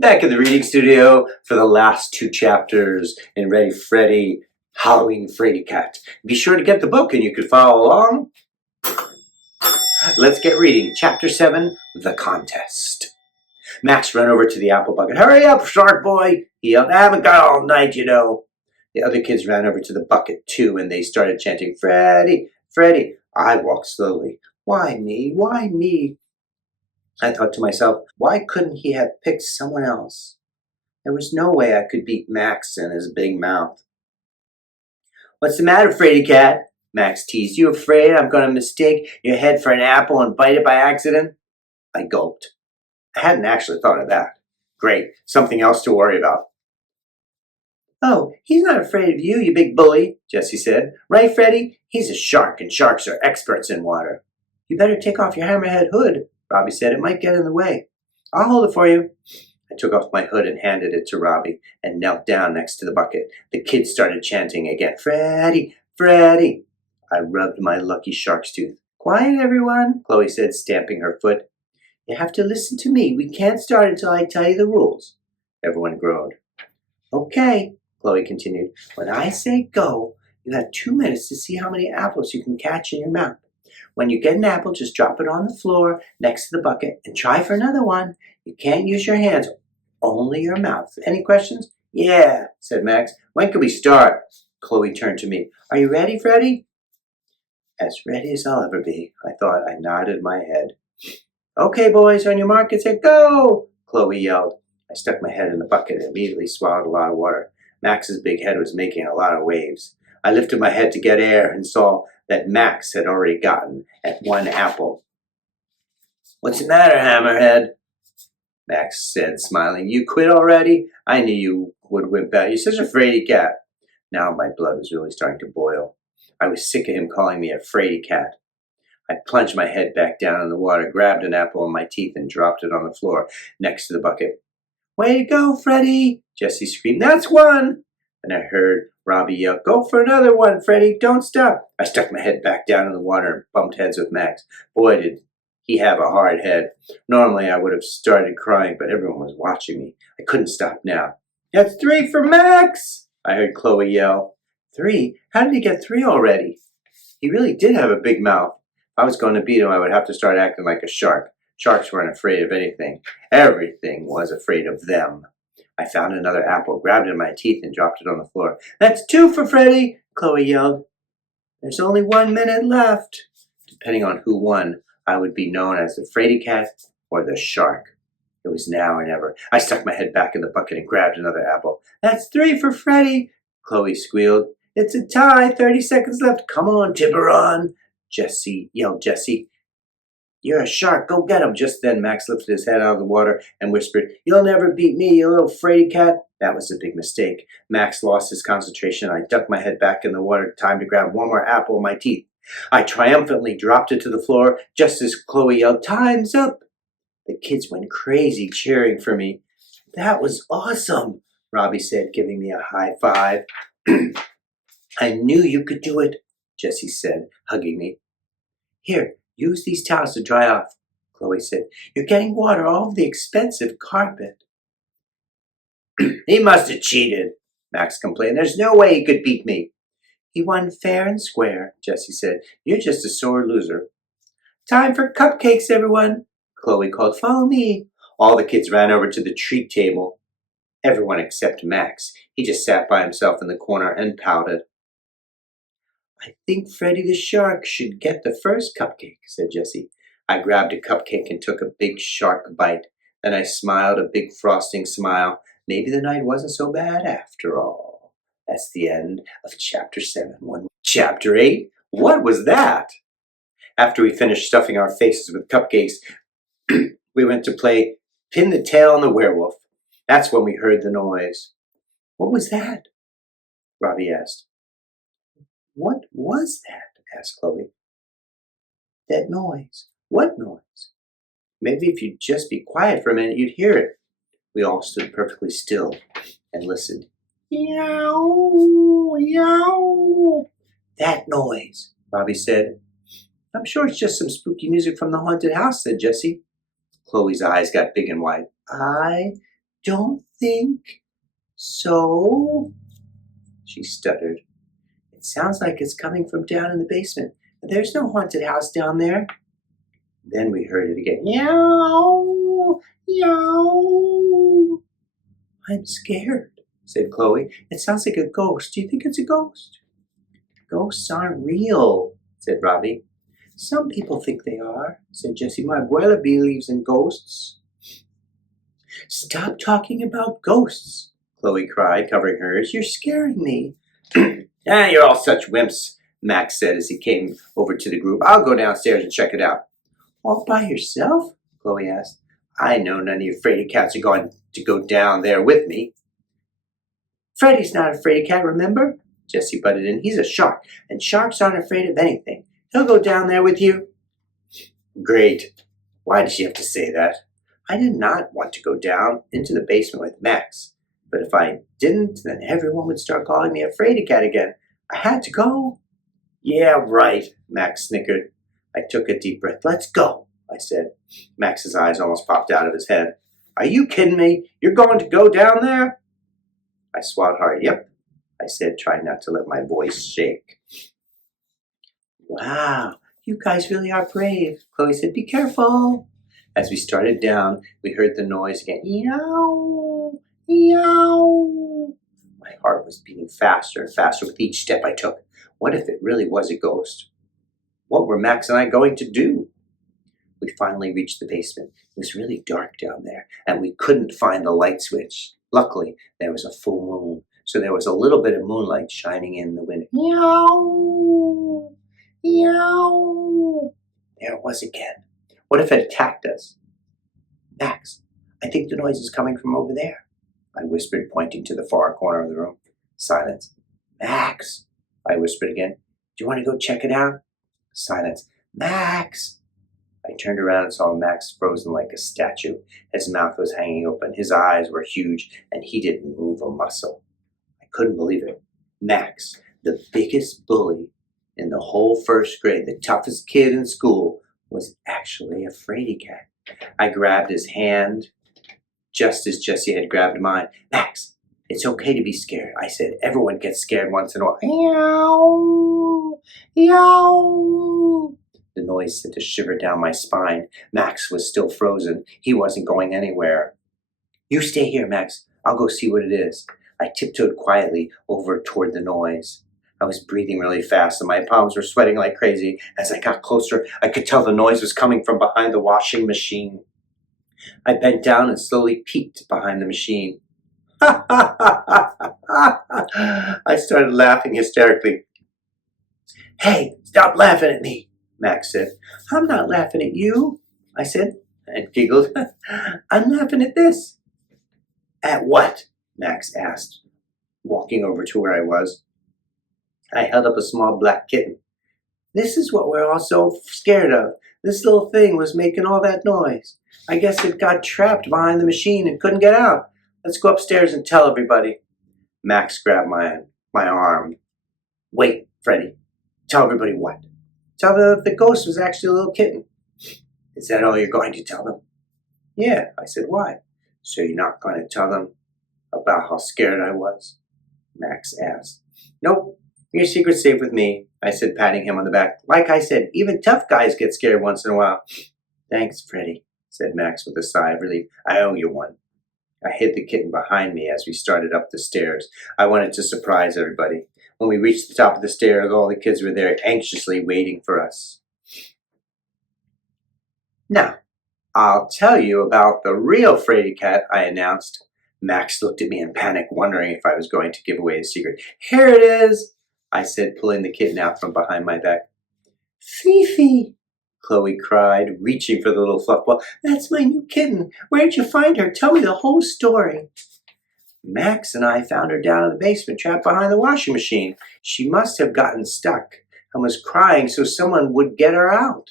Back in the reading studio for the last two chapters in Ready Freddy, Halloween Fraidy-Cat. Be sure to get the book and you can follow along. Let's get reading. Chapter 7, The Contest. Max ran over to the apple bucket. Hurry up, shark boy, he yelled. I haven't got all night, you know. The other kids ran over to the bucket too and they started chanting, Freddy, Freddy. I walked slowly. Why me? Why me? I thought to myself, why couldn't he have picked someone else? There was no way I could beat Max and his big mouth. What's the matter, Fraidy-Cat? Max teased. You afraid I'm going to mistake your head for an apple and bite it by accident? I gulped. I hadn't actually thought of that. Great, something else to worry about. Oh, he's not afraid of you, you big bully, Jessie said. Right, Freddy? He's a shark, and sharks are experts in water. You better take off your hammerhead hood, Robbie said. It might get in the way. I'll hold it for you. I took off my hood and handed it to Robbie and knelt down next to the bucket. The kids started chanting again, Freddy, Freddy. I rubbed my lucky shark's tooth. Quiet, everyone, Chloe said, stamping her foot. You have to listen to me. We can't start until I tell you the rules. Everyone groaned. Okay, Chloe continued. When I say go, you have 2 minutes to see how many apples you can catch in your mouth. When you get an apple, just drop it on the floor next to the bucket and try for another one. You can't use your hands, only your mouth. Any questions? Yeah, said Max. When can we start? Chloe turned to me. Are you ready, Freddy? As ready as I'll ever be, I thought. I nodded my head. Okay, boys, on your mark and say go, Chloe yelled. I stuck my head in the bucket and immediately swallowed a lot of water. Max's big head was making a lot of waves. I lifted my head to get air and saw that Max had already gotten at one apple. What's the matter, Hammerhead? Max said, smiling. You quit already? I knew you would wimp out. You're such a fraidy-cat. Now my blood was really starting to boil. I was sick of him calling me a fraidy-cat. I plunged my head back down in the water, grabbed an apple in my teeth, and dropped it on the floor next to the bucket. Way to go, Freddy! Jessie screamed. That's one! And I heard Robbie yell, Go for another one, Freddy! Don't stop! I stuck my head back down in the water and bumped heads with Max. Boy, did he have a hard head. Normally I would have started crying, but everyone was watching me. I couldn't stop now. That's 3 for Max! I heard Chloe yell. 3? How did he get 3 already? He really did have a big mouth. If I was going to beat him, I would have to start acting like a shark. Sharks weren't afraid of anything. Everything was afraid of them. I found another apple, grabbed it in my teeth, and dropped it on the floor. That's 2 for Freddy, Chloe yelled. There's only 1 minute left. Depending on who won, I would be known as the Fraidy-Cat or the shark. It was now or never. I stuck my head back in the bucket and grabbed another apple. That's 3 for Freddy, Chloe squealed. It's a tie, 30 seconds left. Come on, Tiburon, Jessie yelled. Jessie. You're a shark. Go get him. Just then, Max lifted his head out of the water and whispered, You'll never beat me, you little fraidy-cat. That was a big mistake. Max lost his concentration. I ducked my head back in the water. Time to grab one more apple in my teeth. I triumphantly dropped it to the floor just as Chloe yelled, Time's up. The kids went crazy cheering for me. That was awesome, Robbie said, giving me a high five. I knew you could do it, Jessie said, hugging me. Here, use these towels to dry off, Chloe said. You're getting water all over the expensive carpet. He must have cheated, Max complained. There's no way he could beat me. He won fair and square, Jessie said. You're just a sore loser. Time for cupcakes, everyone, Chloe called. Follow me. All the kids ran over to the treat table. Everyone except Max. He just sat by himself in the corner and pouted. I think Freddy the Shark should get the first cupcake, said Jessie. I grabbed a cupcake and took a big shark bite. Then I smiled a big frosting smile. Maybe the night wasn't so bad after all. That's the end of Chapter 7. Chapter 8? What was that? After we finished stuffing our faces with cupcakes, we went to play Pin the Tail on the Werewolf. That's when we heard the noise. What was that? Robbie asked. What was that? Asked Chloe. That noise. What noise? Maybe if you'd just be quiet for a minute, you'd hear it. We all stood perfectly still and listened. Yow, yow. That noise, Robbie said. I'm sure it's just some spooky music from the haunted house, said Jessie. Chloe's eyes got big and wide. I don't think so, she stuttered. It sounds like it's coming from down in the basement. There's no haunted house down there. Then we heard it again. Yow! Yow! I'm scared, said Chloe. It sounds like a ghost. Do you think it's a ghost? Ghosts aren't real, said Robbie. Some people think they are, said Jessie. My abuela believes in ghosts. Stop talking about ghosts, Chloe cried, covering her ears. You're scaring me. You're all such wimps, Max said as he came over to the group. I'll go downstairs and check it out. All by yourself? Chloe asked. I know none of you Fraidy-Cats are going to go down there with me. Freddy's not a Fraidy-Cat, remember? Jessie butted in. He's a shark, and sharks aren't afraid of anything. He'll go down there with you. Great. Why did she have to say that? I did not want to go down into the basement with Max. But if I didn't, then everyone would start calling me a Fraidy-Cat again. I had to go. Yeah, right, Max snickered. I took a deep breath. Let's go, I said. Max's eyes almost popped out of his head. Are you kidding me? You're going to go down there? I swallowed hard. Yep, I said, trying not to let my voice shake. Wow, you guys really are brave, Chloe said. Be careful. As we started down, we heard the noise again. Meow, meow. My heart was beating faster and faster with each step I took. What if it really was a ghost? What were Max and I going to do? We finally reached the basement. It was really dark down there, and we couldn't find the light switch. Luckily, there was a full moon, so there was a little bit of moonlight shining in the window. Meow, meow. There it was again. What if it attacked us? Max, I think the noise is coming from over there, I whispered, pointing to the far corner of the room. Silence. Max, I whispered again. Do you want to go check it out? Silence. Max! I turned around and saw Max frozen like a statue. His mouth was hanging open, his eyes were huge, and he didn't move a muscle. I couldn't believe it. Max, the biggest bully in the whole first grade, the toughest kid in school, was actually a Fraidy-Cat. I grabbed his hand just as Jessie had grabbed mine. Max, it's okay to be scared, I said. Everyone gets scared once in a while. Meow, meow. The noise sent a shiver down my spine. Max was still frozen. He wasn't going anywhere. You stay here, Max. I'll go see what it is. I tiptoed quietly over toward the noise. I was breathing really fast, and my palms were sweating like crazy. As I got closer, I could tell the noise was coming from behind the washing machine. I bent down and slowly peeked behind the machine. Ha ha ha ha ha! I started laughing hysterically. Hey, stop laughing at me, Max said. I'm not laughing at you, I said, and giggled. I'm laughing at this. At what? Max asked, walking over to where I was. I held up a small black kitten. This is what we're all so scared of. This little thing was making all that noise. I guess it got trapped behind the machine and couldn't get out. Let's go upstairs and tell everybody. Max grabbed my arm. Wait, Freddy. Tell everybody what? Tell them the ghost was actually a little kitten. Is that all you're going to tell them? Yeah, I said. Why? So you're not going to tell them about how scared I was? Max asked. Nope. Your secret's safe with me, I said, patting him on the back. Like I said, even tough guys get scared once in a while. Thanks, Freddy, said Max with a sigh of relief. I owe you one. I hid the kitten behind me as we started up the stairs. I wanted to surprise everybody. When we reached the top of the stairs, all the kids were there anxiously waiting for us. Now, I'll tell you about the real Fraidy-Cat, I announced. Max looked at me in panic, wondering if I was going to give away his secret. Here it is, I said, pulling the kitten out from behind my back. Fifi, Chloe cried, reaching for the little fluff ball. That's my new kitten. Where'd you find her? Tell me the whole story. Max and I found her down in the basement, trapped behind the washing machine. She must have gotten stuck and was crying so someone would get her out.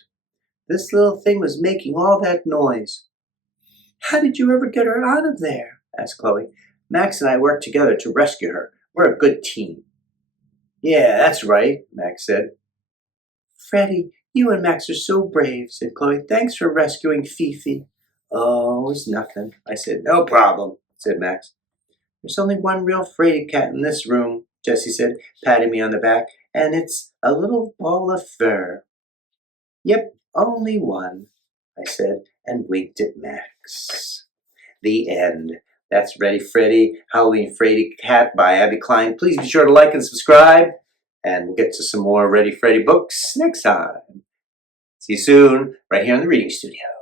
This little thing was making all that noise. How did you ever get her out of there? Asked Chloe. Max and I worked together to rescue her. We're a good team. Yeah, that's right, Max said. Freddy, you and Max are so brave, said Chloe. Thanks for rescuing Fifi. Oh, it's nothing, I said. No problem. said Max. There's only one real Fraidy-Cat in this room, Jessie said, patting me on the back, and it's a little ball of fur. Yep, only one, I said, and winked at Max. The end. That's Ready Freddy, Halloween Fraidy-Cat by Abby Klein. Please be sure to like and subscribe, and we'll get to some more Ready Freddy books next time. See you soon, right here in the Reading Studio.